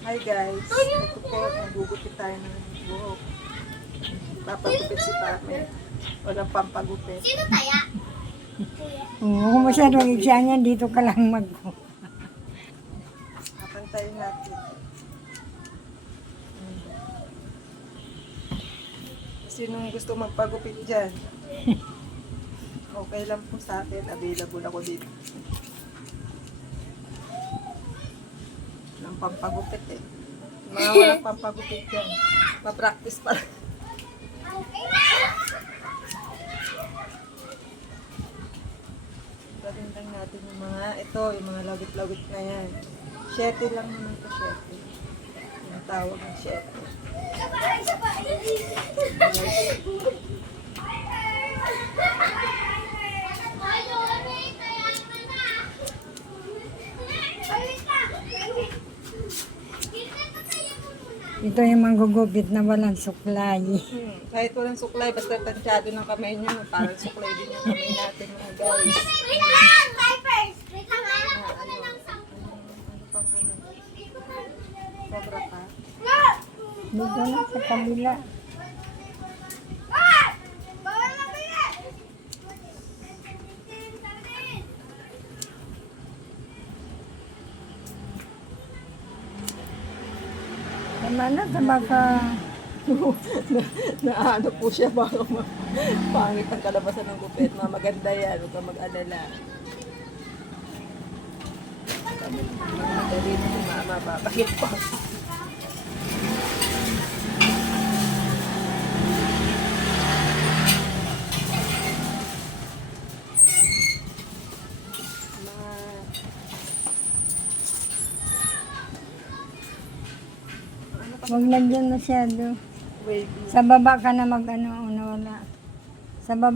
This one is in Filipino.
Hi guys, ito po, magugupit tayo ng buhok. Papagupit si Pame. Walang pampagupit. Sino taya? Oo, kung masyadong igsiyan yan, dito ka lang Papantayin natin. Sinong gusto magpagupit dyan? Okay lang po sa akin. Available ako dito. Walang pampagupit eh. Mga walang pampagupit dyan. Ma-practice pa lang. Gawin lang natin yung mga, ito, yung mga lagit-lagit na yan. Shete lang naman ito, shete. Yung tawag ng shete. Ito yung manggugupit na walang suklay. Kahit walang suklay, basta tansyado ng kamay niya, parang suklay din yung kamay natin mga guys. Wait lang! Vipers! Wait lang ha! Ano pang ano? Sobra pa? Dito na sa kabila. Tama na, tama ka. Naano po siya, baka pangit ang kalabasan ng gupit. Maganda yan, huwag kang mag-alala. Madali na si mama, babakit pa. Huwag lang dyan masyado. Wavy. Sa baba ka na mag-ano, wala. Sa baba.